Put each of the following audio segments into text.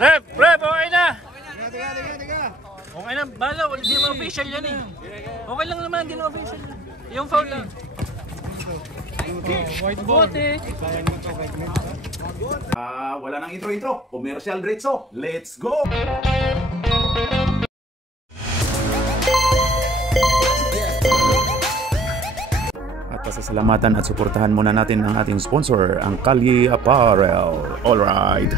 Rep, okay na. Tiga. Okay na, bala, hindi mo official yan eh. Okay lang naman, hindi mo official. Yung foul lang. White bote. Wala nang intro. Commercial diretso. Let's go! At pasasalamatan at suportahan muna natin ang ating sponsor, ang Kalye Apparel. Alright!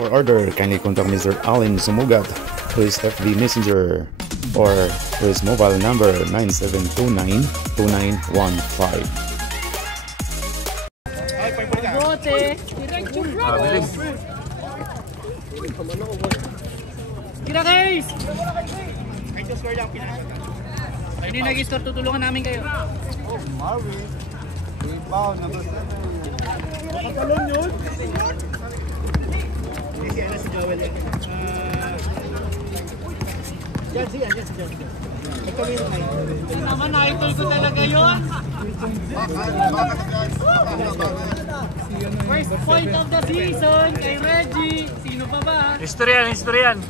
For order, kindly contact Mr. Allen Sumugat to his FB Messenger or to his mobile number 9729-2915. Bote. Kira guys! Ay, just score lang pinaka. Ayun yung nag-score, tutulungan namin kayo. Oh, Marvin. Rebound, number 7. Nakatalon yun? Si Joel yan. Diyan si Joel. Ito rin na yun. Hindi naman, nakitol ko talaga yun. First point of the season kay Reggie. Sino pa ba? History yan.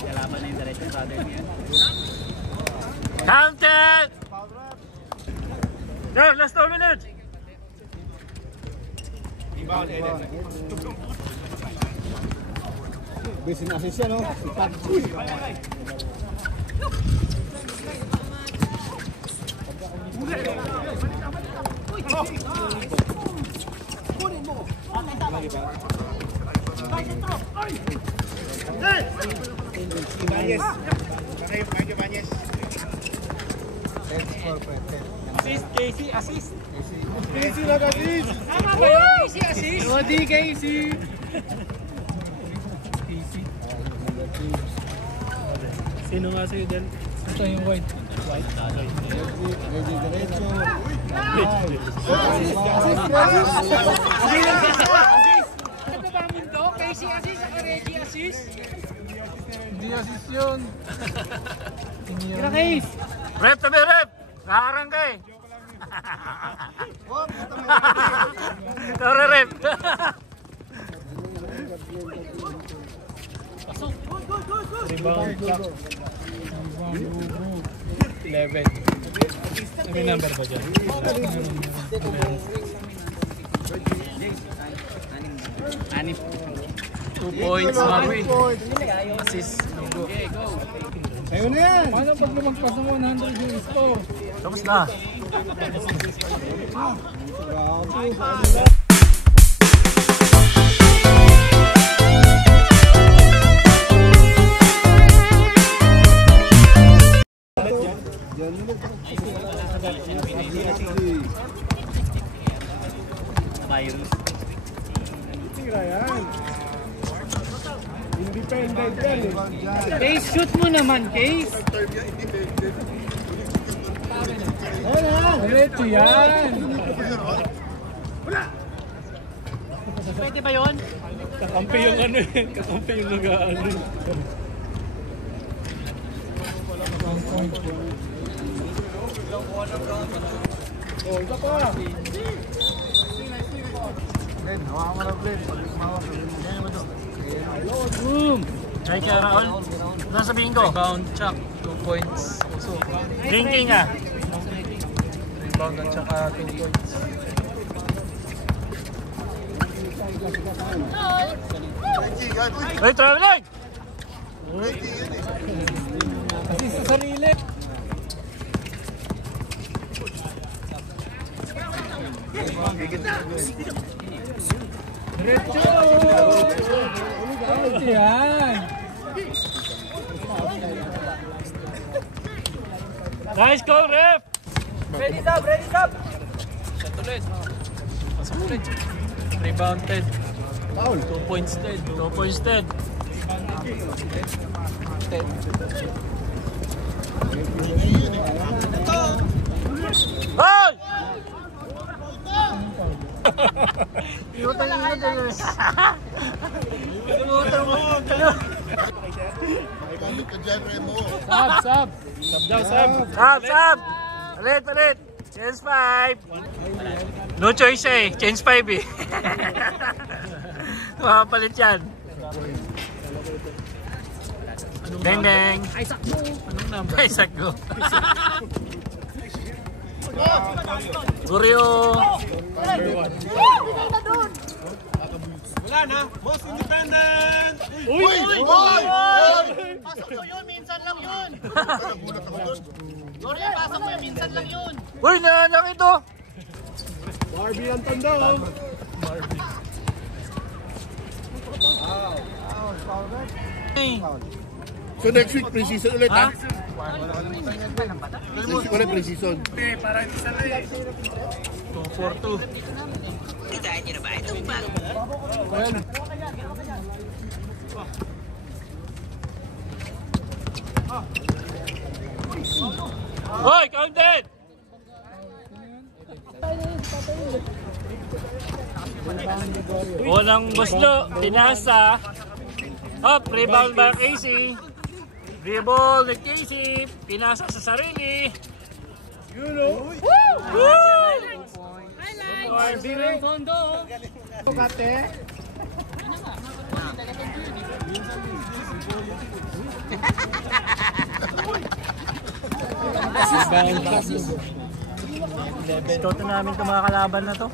Kalaban na yung diretso brother niya. Counted! There, last 2 minutes. Busy na siya, no? Si Pachi. Assist, Casey, assist. Busy na kasi. Tama ba yun? Casey, assist? Lodi, Casey. Sino nga sa'yo, Del? Ito yung white. Ready diretso. Ano ba mundo? Casey, assist. Ako, Reggie, assist. Hindi assist yun. Kira, Case. Rep, tabi, rep. Nakaharang ka eh. Sorry, rep. Rebound clock. 11. May number ba dyan? Anim. 2 points, Marvin. Assist. Go. Ayun na yan. Paano pag lumagpas ng 100 yung score? Tapos na. Virus. Tira yan. Independent yan eh. Case, shoot mo naman, Case. Diretso yan. Pwede ba yun? Kakampi yung ano eh. Kakampi yung nag-ano. Oh, isa pa. Glenn, hawakan mo na Glenn. Pag umawak, ganyan mo ito. Boom! Right ka, Raul. Ano sabihin ko? Rebound, chuck. 2 points. So, Drinking ah. rebound at saka 2 points. Hey, traveling! Kasi sa sarili. Diretso! Diretso yan! Nice go, ref! Ready sub! Shot ulit. Pasok ulit. Rebound 10. Foul. 2 points 10. 2 points dead. 10. Ball! Sub! Sub daw, sub! Sab! Ulit! Chance 5. No choice eh. Chance 5 eh. Makapalit yan. Deng deng. Ay, sakmo. Anong number? Ay, sakgo. Goryo. Wala na. Boss independent. Uy! Pasok mo yun, minsan lang yun. Gloria, pasok mo yun, minsan lang yun. Uy, naanak ito. Barbie ang tanda. Hey. So next week pre-season ulit ha? Next week ulit pre-season. Para isa na eh. 2-4-2. Hoy, counted! Unang buslo, pinasa. Up, rebound by Casey. Dribble with Casey. Pinasa sa sarili. Woo! Tondo. Scout na namin itong mga kalaban na to.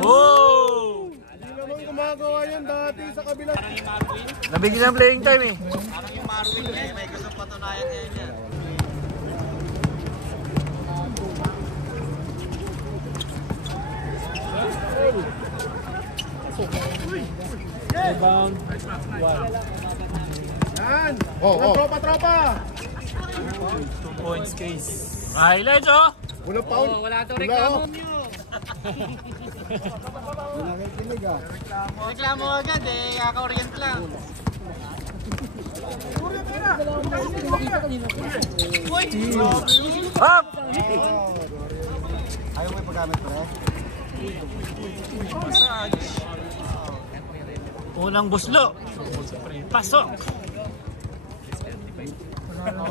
Wow! Hindi naman gumagawa yan dati sa kabila. Nabigyan ng playing time eh. Parang yung Marwin eh, may gustong patunayan ngayon yan. Rebound. Yan. Oh. Tropa. 2 points case. Highlights oh! Walang foul. Wala to reklamo. Reklamo agad eh, kaka-orient lang. Up! Ayaw mo paggamit pre? Unang buslo. Pasok.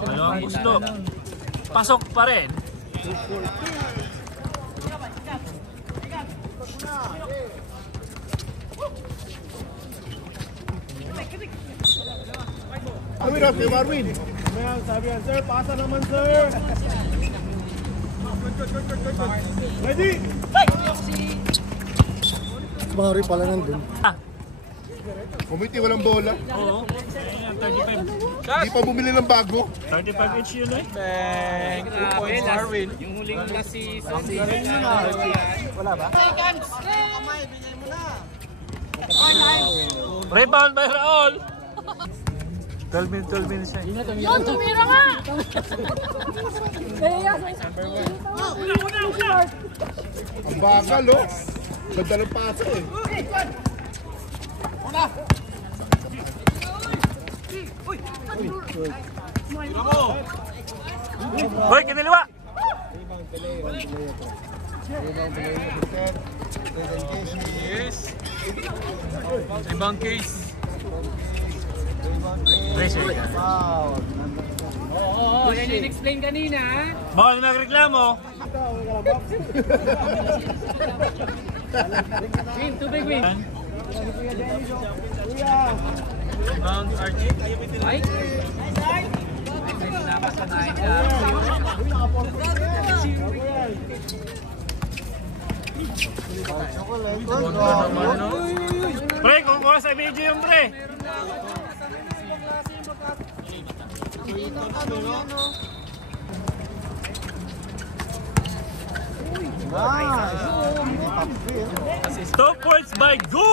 Dalawang buslo. Pasok pa rin. Kami na, kay Marwin. Sabi yan, sir, pasa naman, sir. Ready? Mari pala nandun. Committee, walang bola. Oo. 35. Hindi pa bumili ng bago. 35 each yun eh. Yung huling last season. Wala ba? Kamay, bigay mo na. Rebound by Raul. 12 minutes siya. Yun, tumira nga! Ang bagal, oh. Ganda ng pasa, eh. Hoy, kiniliwa! Yes. Rebound case. Pressure ka. Oo, yan yung explain kanina. Bawal magreklamo. Win, tubig win. Rebound Archie. Ay? Napasanayin ka. Pre, kumukuha sa video yung pre. Stop points by Go!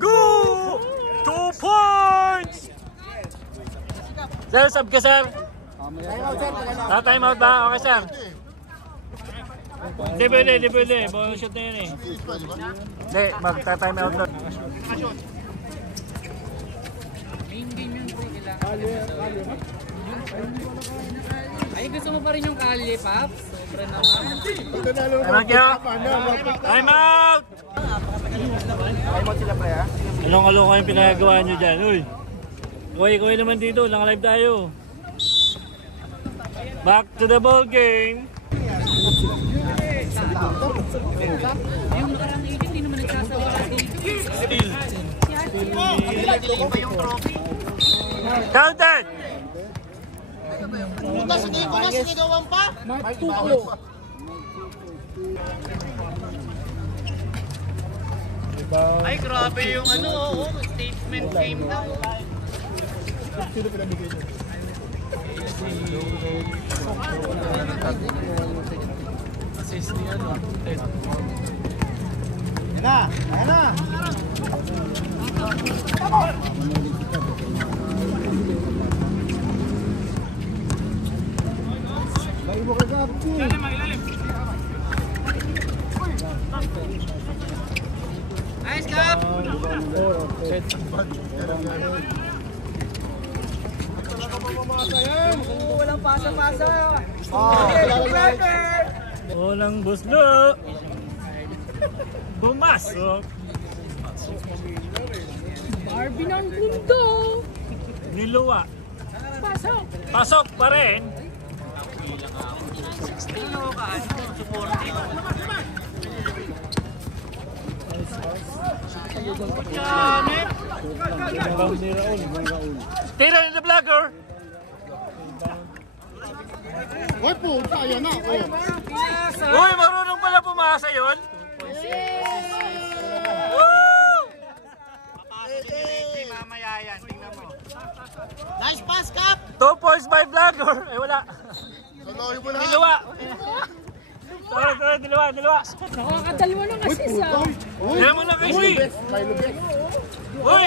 Go! 2 points! Sir, sub ka sir. Time out ba? Okay sir. Hindi pwede. Ball shot na yun eh. Hindi, magta-time out lang. Main game yun po. Ay, gusto mo pa rin yung kalye, Paps? Sobra naman. Time out! Time out! Ay mo sila pre ha? Anong aloko yung pinagagawa nyo dyan? Uy! Kuhay naman dito, naka-live tayo. Back to the ball game! Yung nakarang agent, hindi naman nagsasawa dito. Counted! Bukas, hindi ko na sinigawan pa. Ay, grabe yung ano, statement game na. Assist niya, no? Ayan na! Ayan na! Lagi mo kagab. Nice, Cap! Walang pasa-pasa. Walang buslo! Pumasok! Barbie ng mundo. Niluwa! Pasok. Pasok pa rin! Tira ni the vlogger! Uy po! Ayan na! Uy, marunong pala pumasa yun! Mamaya yan, tingnan mo. Nice pass, Cap! 2 points by vlogger! Eh wala! Saloy mo na! Niluwa! Sorry, niluwa! Nakakadalwa ng assist ah. Yan mo na kasi! May lubis! Uy!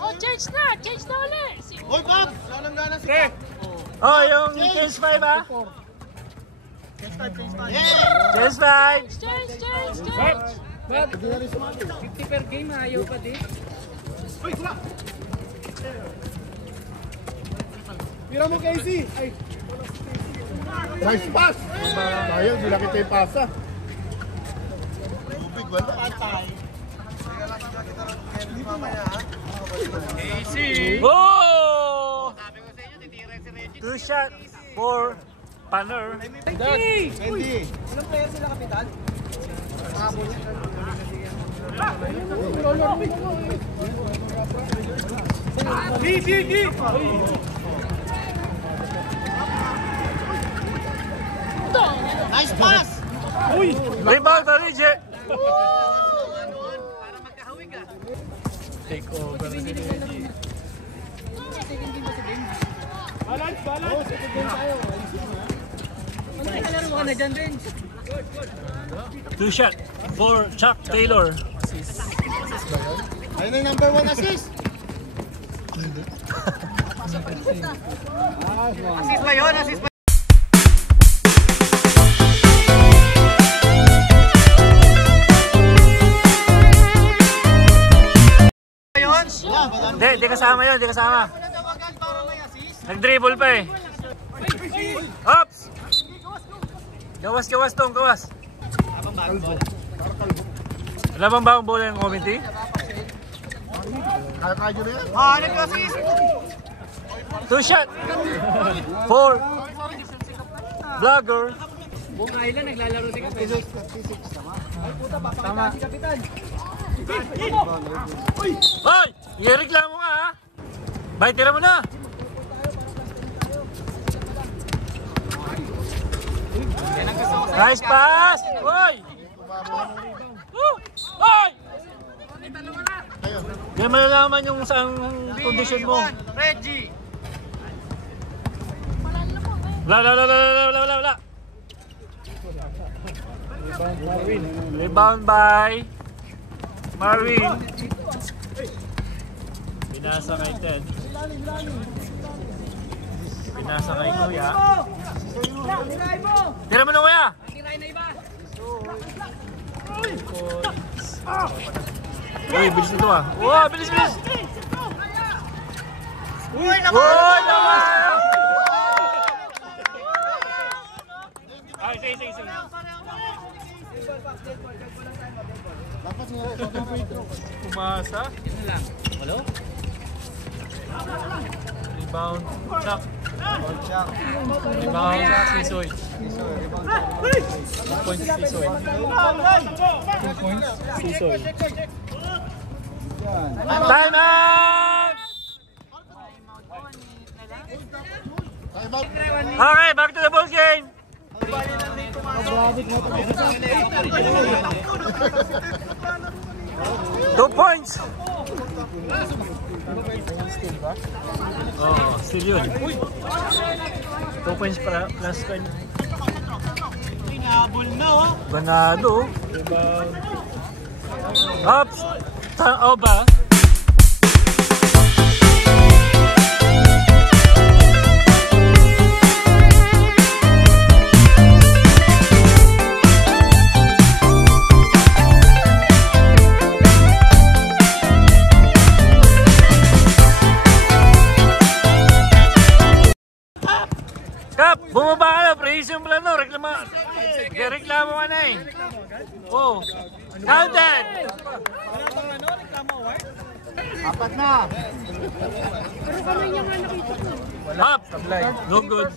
Oh, change na ulit. Uy, Cap! Lalangganan si Cap. Oh, yung Change 5 ah! Yeah! Change 5! Change. 50 per game, ayaw pa din. Tira mo, Casey! Ay! Nice pass! Sayang, di lang kita yung pasa. Lupig, wala. Oh! 2 shot for Panner. Andy! Nice pass! Rebound na Rije. Para magkahawig ah. Take over na si Reggie. Ano ka na dyan din? 2 shot for Chuck Taylor. Ayun ang number 1 assist! Assist ba yun? Assist ba yun? Di kasama yun, di kasama. Natawagan para may assist? Nag-dribble pa eh. Ops! Gawas tong, gawas. Wala bang bagong bola yung committee? Kaya-kaya na yan. Nag-assist! 2 shot for Vlogger. Buong island, naglalaro si Kapitan. Tama. Hoy! I-reklamo ka ha! Bay, tira mo na! Nice pass! Hoy! Hoy! Hindi malalaman yung saan condition mo. Reggie! Wala. Rebound by Marvin. Binasa kay Ted. Binasa kay Kuya. Tira mo na Kuya! Tiray na iba. Uy, bilis nito ah. Wow, bilis! Uy, Uy, naman! Ay, sige. Umasa. Yun lang. Walo? Rebound. Chuck. Rebound. Sisoy. 2 points Sisoy. 2 points Sisoy. Time out! Okay, back to the ball game. 2 points. Oh, still yun. 2 points para plus coin. Ganado. Ups. O ba? Kap, bumaba ka na, pre-issue plan no, reklamo ka na eh. Oh, counted! Apat na. Up, no good.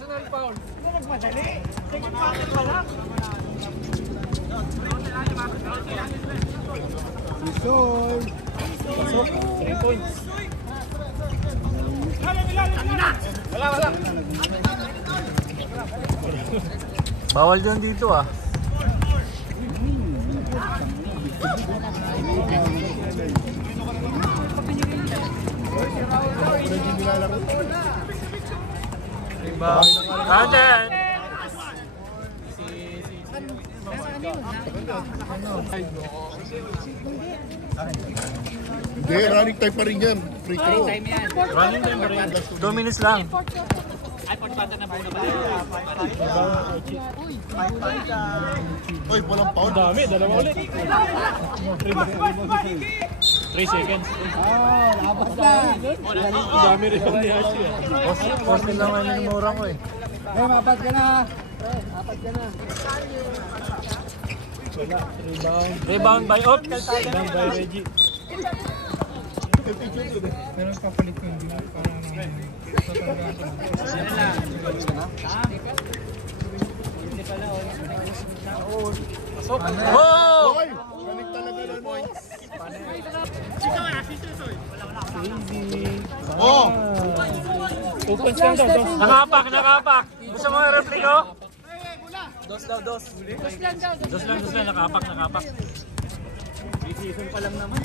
Isoy. 3 points. Bawal dyan dito ah. Counted! Hindi, running time pa rin yan. Free throw. Time yan. Running time pa rin. 2 minutes lang. Ay, 45 na po na ba? Oy, walang foul. Dami, dalawa ulit. 3 seconds. Dami rin ni Hashi ah. Post lang ang minumura ko eh. Mapat ka na. Rebound by Ops. Rebound by Reggie. Oh! Oy, balik talaga na points. Oh! 2 points lang daw. Nakapak. Gusto mo yung repliko? Dos lang, nakapak. Season pa lang naman.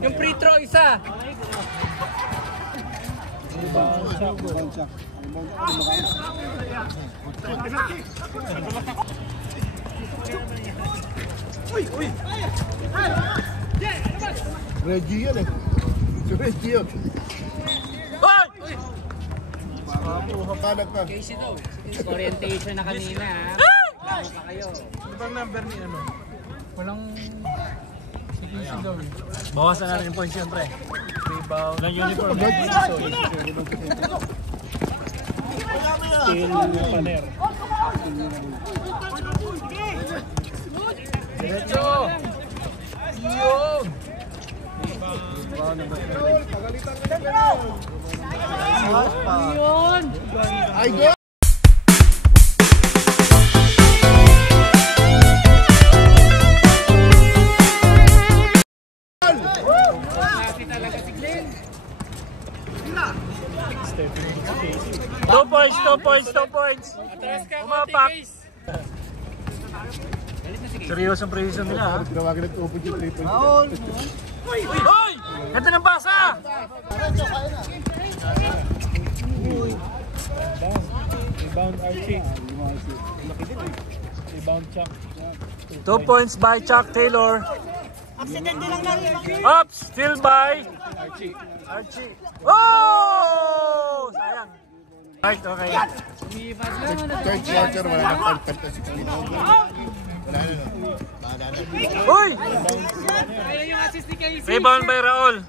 Yung free throw isa. Reggie yan eh. Si Reggie yun. Hoy! Kalag ka. Casey daw. Orientation na kanina ha. Lalo pa kayo. Ano bang number ni ano? Walang... Bawasan natin yung points siyempre. Rebound. Walang uniform. Still Paner. Diretso! Yun! Ay, go! Two points. Umapak. Seryosong precision nila ha. Tawagin na ito yung 3 points. Hoy! Ganda ng basa! Rebound Archie. Rebound Chuck. 2 points by Chuck Taylor. Up, still by Archie. Oh! Sayang. Right, okay. Third quarter, wala na pang-panta si Kalina. Uy! Rebound by Raul.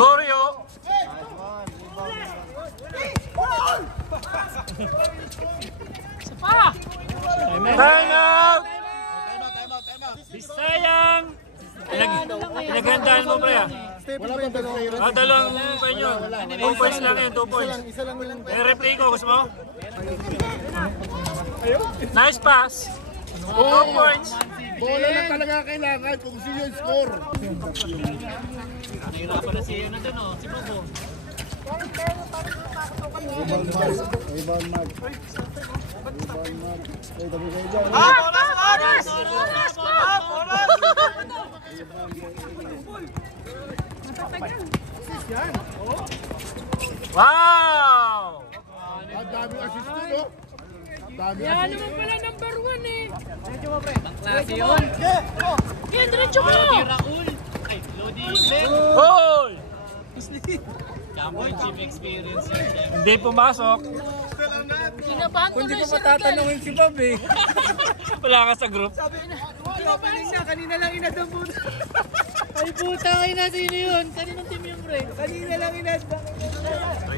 Gorio. Time out! Sayang! Pinagandaan mo pre ah. Wala ba dalawa? Dalawang kayo nyo. 2 points lang yun, 2 points. Isa lang yung... Replay ko, gusto mo? Nice pass. 2 points. Bola lang talaga kailangan kung sino yung score. Nahirapan na si ano dun oh, si Bobo. Wow! Ang daming assist ko, no? Dami Yan assist. naman pala number 1 eh. Klase yun. Yan, diretso mo. Lodi Raul. Ay, Lodi Glenn. Hoy! Championship experience yun. Hindi pumasok. Kinabahan ko na yung circle. si Bob eh. Wala ka sa group. Kanina lang inadambot. Ay puta, kayo na sino yun? Kaninong team yung pre? Kanina lang inadambot.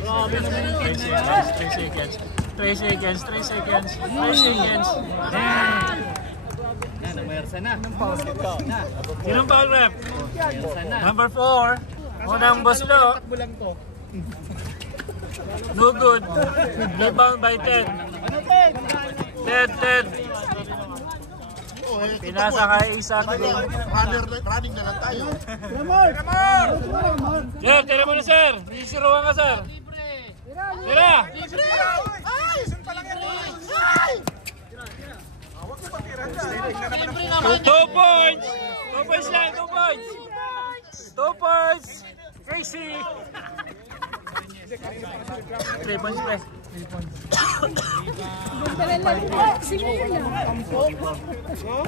Grabe naman yung 3 seconds. 3 seconds. 3 seconds. 3 seconds. 3 seconds. Na, namayarsa na. Sinong foul rep? Namayarsa na. Number 4. Unang Boslo. No good. Rebound by Ted. Ted. Pinasa kay Isaac. Running na lang tayo. Sir, tira mo na sir. Isiruan ka sir. Tira. 2 points. 2 points lang. 2 points. 2 points. Casey. 3 points pre.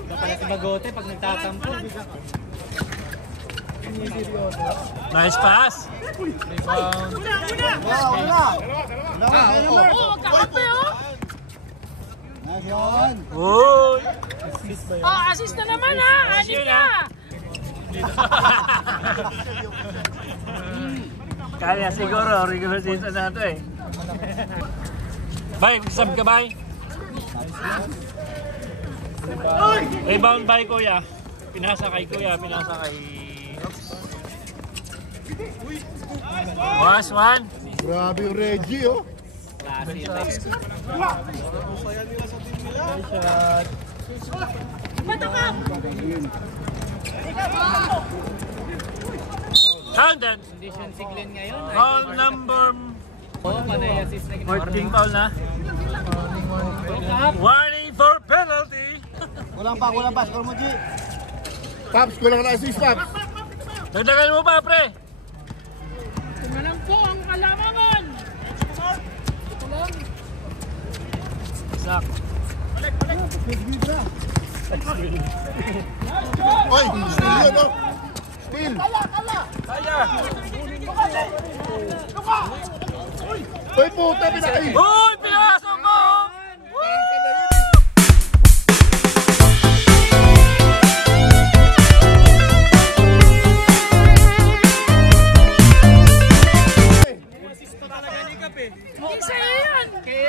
Kaya si Bagote pag nagtatampo. Nice pass. Oo, kakape oh. Uy. Oh, assist na naman ha. Anim na. Kaya siguro, regular season na ito eh. Bay, magsasab ka bay? Rebound by Kuya. Pinasa kay Kuya, pinasa kay... Was one. Grabe yung Reggie, oh. Klase yun. Counted. Condition si Glenn ngayon. Foul number Oo, panay assist na ginawa. 14 foul na. Warning for penalty. Kulang pa, score mo, G. Paps, kulang na assist, Paps. Dagdagan mo pa, pre. Tumalang po ang kalamangan. Sak. Oy, still yun, oh. Still. Kaya. Oy, puta, pinakay. Uy, pinasok mo! Hindi sa'yo yan.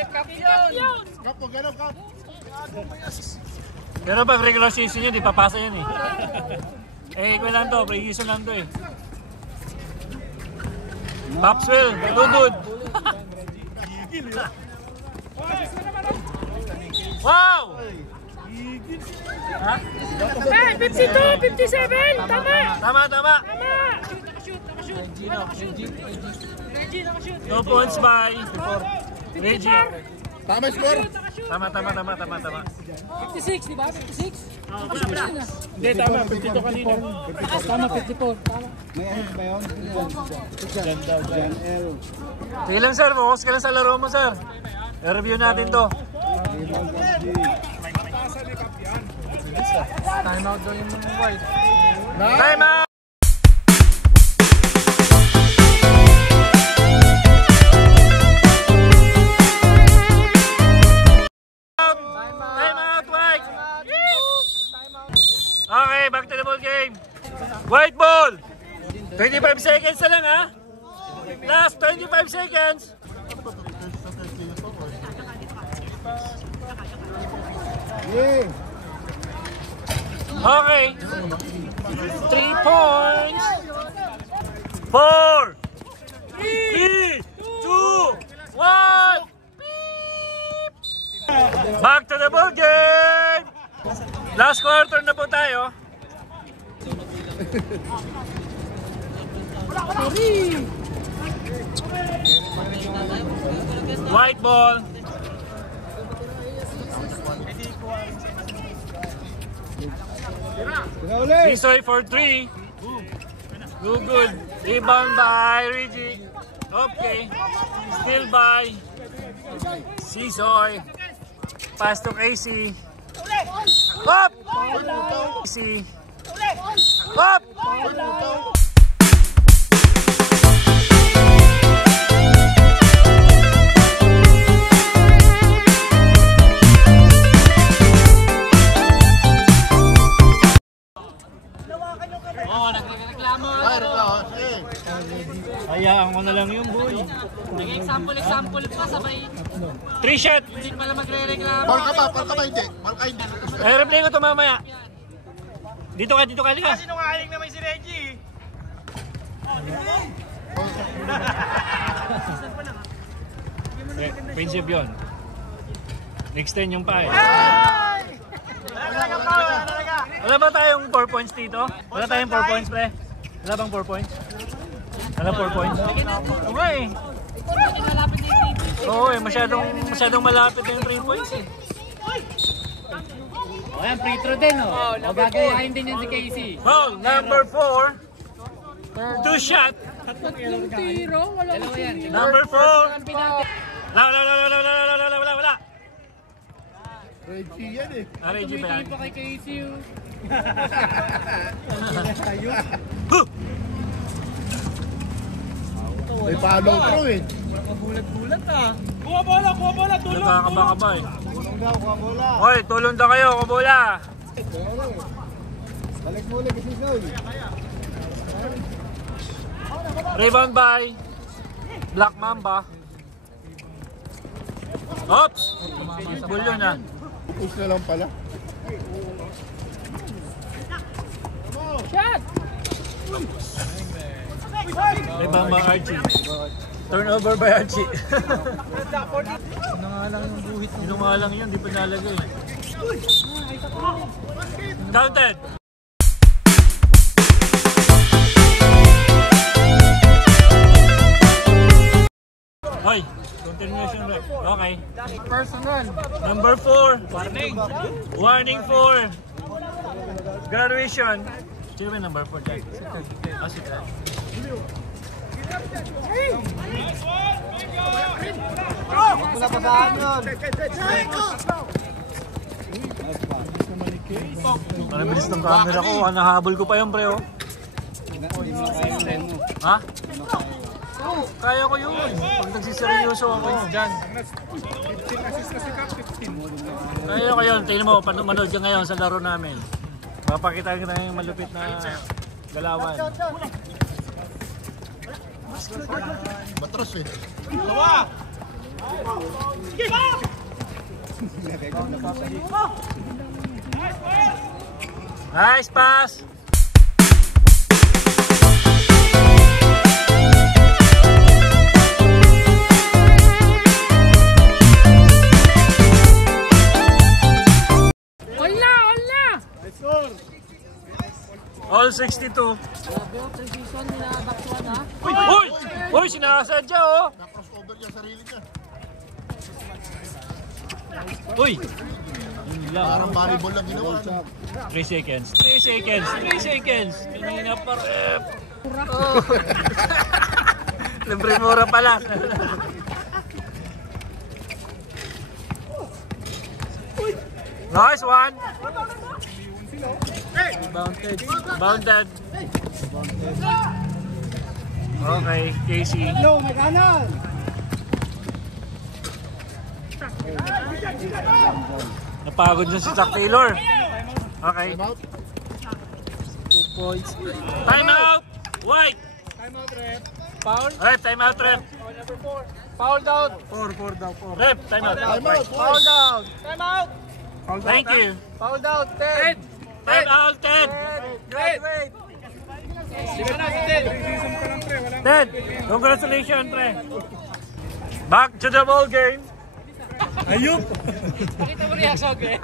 Kap yun. Kap, huwag ganun, Kap. Pero pag regular season yun, di papasa yun eh. Eh, kung lang to, pre-season lang to eh. Popswell, too good. Wow! Ha? Tama, 52, 57. Tama. Tama. Tama. 2 points by Reggie. Tama score. Tama. 56, di ba? 56? Hindi, tama. 52 kanina. Tama, 54. Tama. Sige lang sir, focus ka lang sa laro mo sir. I-review natin to. Time out daw yung white. Time out! Time out, White! Okay, back to the ball game. White ball! 25 seconds na lang ha. Last 25 seconds. Okay. 3 points. 4, 3, 2, 1. Back to the ball game. Last quarter na po tayo. White ball. Sisoy for 3. Good. Rebound by Reggie. Okay. Still by Sisoy. Pass to Casey. Up! Casey. Up! Hayaan ko na lang yung boy. Nag-example pa sabay. 3 shot. Hindi pala magre-reklamo. Ball ka ba hindi? Ball ka hindi. Replay ko ito mamaya. Dito ka, halika. Sinungaling naman si Reggie. Prinsip yun. Extend yung pa eh. Wala ba tayong 4 points dito? Wala tayong 4 points, pre? Wala bang 4 points? Wala 4 points? Okay. Oo eh, masyadong malapit na yung 3 points eh. O yan, free throw din o. O gagayahin din yan si Casey. Foul, number 4. 2 shot. Dalawa yan. Number 4. Wala. Reggie yan eh. Reggie ba yan? Hindi pa kay Casey o. May follow through eh. Kuha bola, tulong. Nakakaba eh. Hoy, tulong daw kayo, Kabula. Balik muli kasi Soy. Rebound by Black Mamba. Oops! Goal yun ah. Push na lang pala. Rebound by Archie. Turnover by Archie. Yun nga lang yun, di pa nalagay. Counted! Hoy, continuation rep. Okay. Personal. Number 4. Warning 4. Graduation. Sino ba yung number 4 dyan? Ah, si Ted. Parang bilis ng camera ko. Nahabol ko pa yung pre, oh. Ha? Kaya ko yun. Pag nagsiseryoso ako. Kaya ko yun. Tingnan mo, manood ka ngayon sa laro namin. Papakita ko na yung malupit na galawan. Matros eh. Nice pass! All 62. Uy! Uy! Sinasadya oh! Na-crossover niya sarili niya. Uy! Yun lang. Parang volleyball lang ginawa. 3 seconds. 3 seconds. 3 seconds. Kanina pa rep. Oh. Libre mura pala. Nice one. Bounded. Okay, Casey. No, may kanan. Napagod na si Zach Taylor. Okay. 2 points. Time out. White. Time out, ref. Foul. Ref, time out, ref. Number 4. Foul down. 4 daw, 4. Ref, time out. Time out, Foul down. Time out. Thank you. Fouled out, Ted. Time out, Ted. Graduate. Ted, congratulations, pre. Back to the ball game. Ayup. Pakita mo reaction, okay?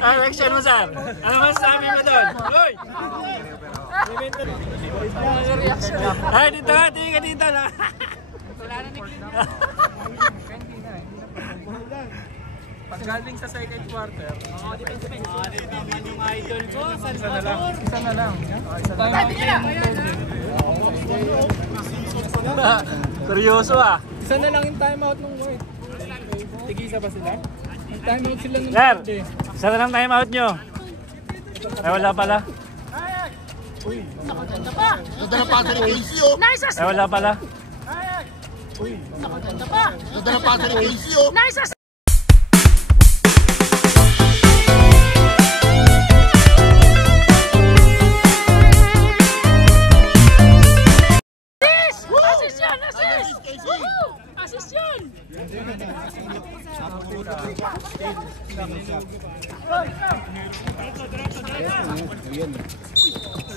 Reaction mo, sir. Ano masasabi mo doon? Uy! Ay, dito ka. Tingin ka dito na. Wala na ni Clint. Paggaling sa second quarter. Naman yung idol ko. Salvador. Isa na lang. Seryoso ah. Isa na lang yung timeout nung White. Tigisa ba sila? Timeout sila nung Sir, White eh. isa na lang time out nyo. Ay, wala pala. Nadala pa sa Casey, oh. Ay, wala pala. Nadala pa sa Casey, oh.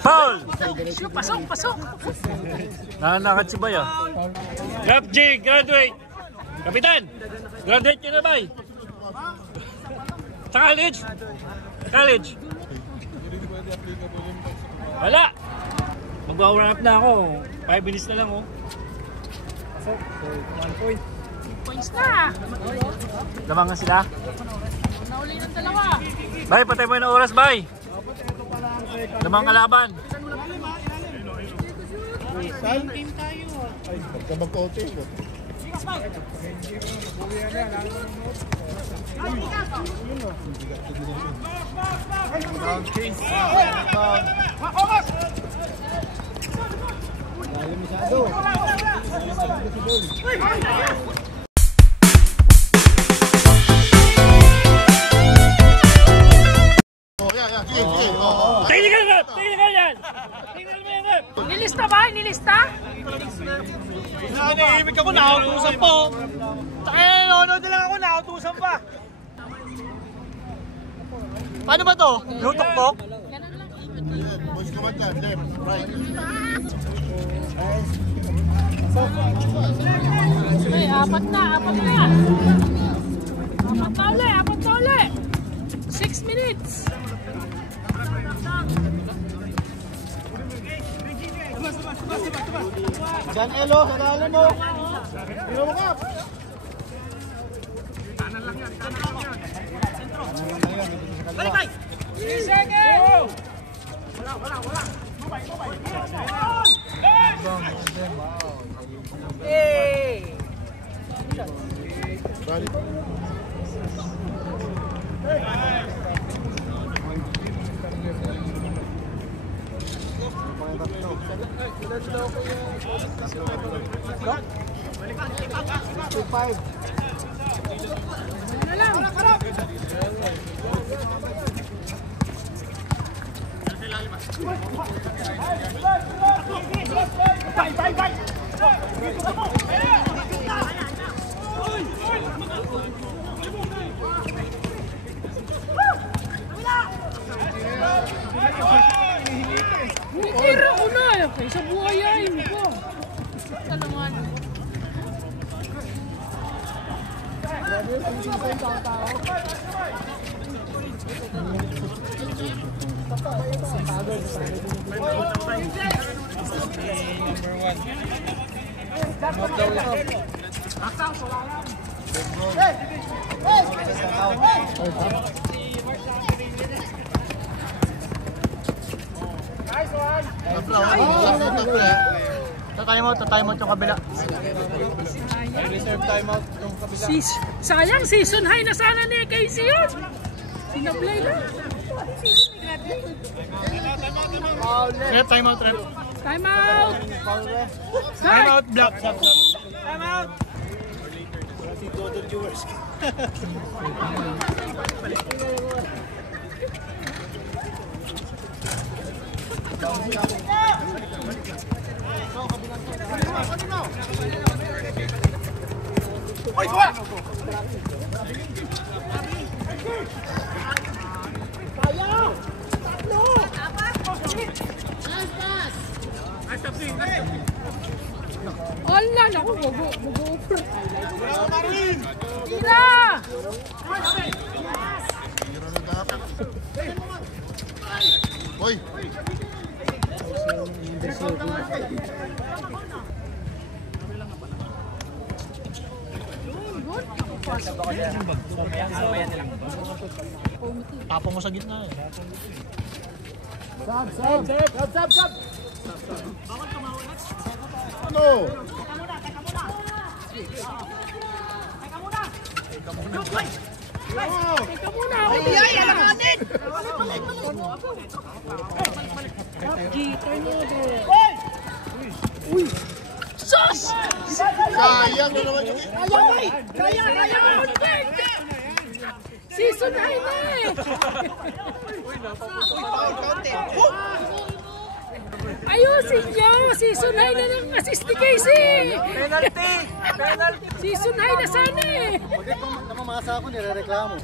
Foul! Pasok. Nakakatsibay ah. Grab G, graduate. Kapitan, graduate nyo na ba? Sa college? College? Wala. Mag-wrap na ako. 5 minutes na lang oh. Points na. Lamang nga sila. Nauli ng dalawa. Bay, patay mo yung oras, bay. Lamang kalaban. Team tayo. Ay, pagka mag-coaching. Technical rep! Technical yan! Technical mo yan, rep! Nilista ba? Nilista? Naniimik ako, nakautusan pa. Takaya nanonood na lang ako, nakautusan pa. Paano ba to? Lutok-tok? Boys, come on dyan. Left, right. Ay, apat na. Apat na uli. 6 minutes. Jan Elo, kanalo mo. Pino mo ka. Balik. 3 seconds. Wala. Hey. Tira ko na. Sa buhayain ko. Talaman. Tatime out yung kabila. Reserve time out yung kabila. Sayang, season high na sana ni Casey yun. Sinablay lang. Rep, time out, rep. Time out. Time out, block. Time out. Si Dodo Viewers. Oy, Tira! Hoy! Tapong mo sa gitna. Sab! Ano? Teka muna! Ay, alanganin! Sus! Sayang na naman yung... Kaya! Season 9 na eh! Ayusin niyo! Season 9 na ng assist ni Casey! Penalty! Season 9 na sana eh! Namamasa ako, nire-reklamo.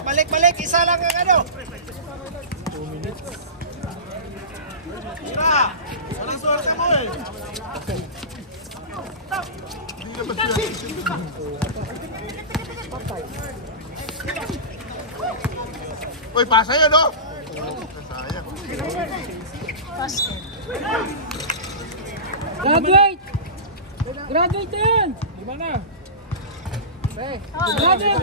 Balik! Isa lang ang ano! 2 minutes. Walang suwerte mo eh! Uy, pasa yan, no? Graduate! Graduate yan! Lima na! Graduate!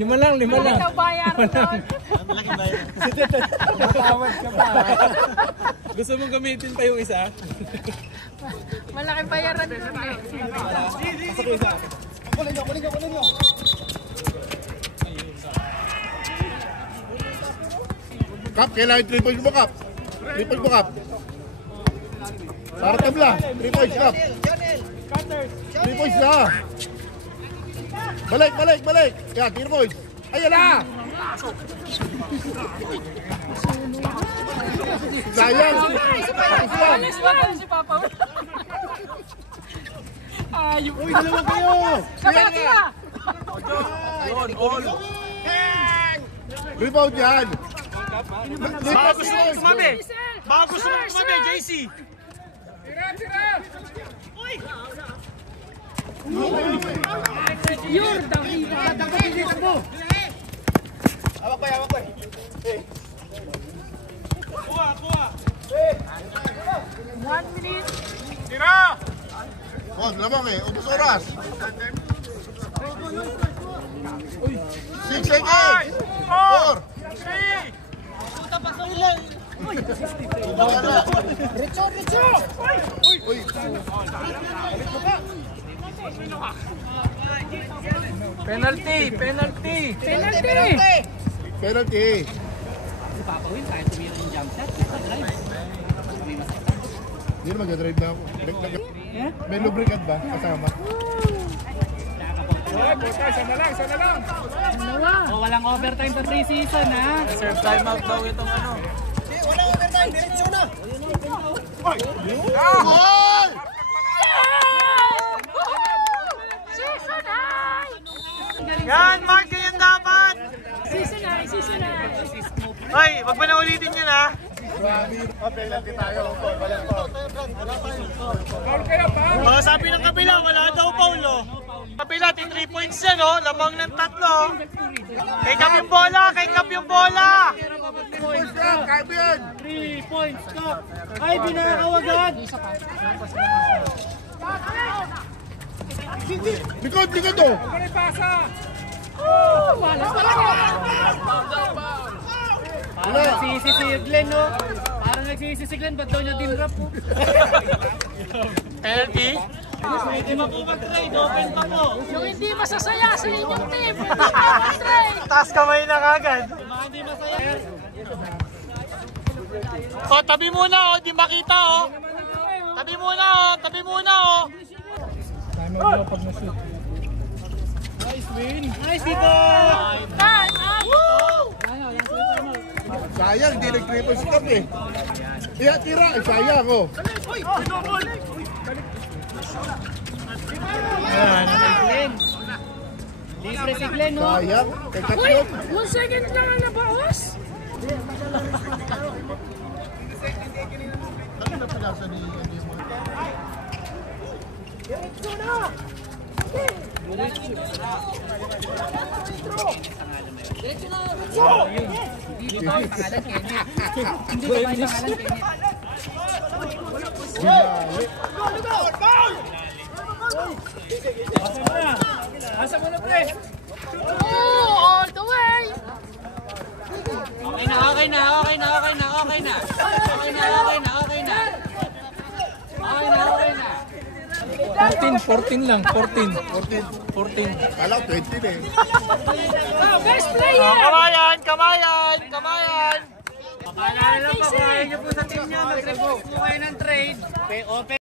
Lima lang. Ikaw bayaran doon! Matawad ka pa. Gusto mong gamitin pa yung isa? Malaki bayaran doon eh. Pasok yung isa. Kunin nyo! Kap, kailangan 3 points mo, Kap. 3 points mo, Kap. Para tabla. 3 points, Kap. 3 points na. Balik. Kaya, 3 points. Ayan na! Sayang. Alis lang si Papa. Ayun. Uy, dalawa kayo. Tira! Rebound yan. Baka gusto mong tumabi! JC! You're the hero. Hawak ko eh! Kuha! 1 minute. Oh, lamang eh. Ubus oras. 6 seconds. 4. Diretso! Uy. Penalty! Penalty. Papawin kahit tumira yung jump shot. Hindi na mag-drive na ako. May lubricant ba kasama? Walang overtime sa pre-season ha. Serve time out daw itong ano. Wala overtime! Diretso na! Goal! Season 9! Yan! Mark! Ganyan dapat! Season 9! Hoy! Wag mo na ulitin yun ha! Penalty tayo. Mga sabi ng kabila, wala daw foul oh. Kabila, 3 points yan oh. Lamang ng 3. Kay Kap yung bola! 3 points lang. Kaya mo yan. 3 points Kap! Ay, binakaw agad! Likod oh. Parang nagsisi si Glenn no? Parang nagsisi si Glenn, ba't daw niya team rap po? Penalty? Pwede pa po mag-trade, open pa po! Yung hindi masasaya sa inyong team, hindi mag-trade. Taas kamay na kagad. Hindi masaya. O, tabi muna oh, di makita oh. Tabi muna oh. Nice dito! Sayang, hindi nag-triple stop eh. Iya, tira. Ay, sayang oh. Libre si Glenn, no? Sayang. Kay Uy, Katyot. 1 second lang ang nabawas. Ano na pala sa ni mo? Hindi ba yung pangalan Kenneth? Hindi ba yung pangalan Kenneth? Asa mo na, pre? Oh, all the way. Okay na. Okay na. 14 lang, 14. 14. Kala ko 20 na eh. Oh, best player. Kamayan, kamayan, kamayan. Paalala lang po, kung ayaw niyo po sa team niyo, mag-request po kayo ng trade. Open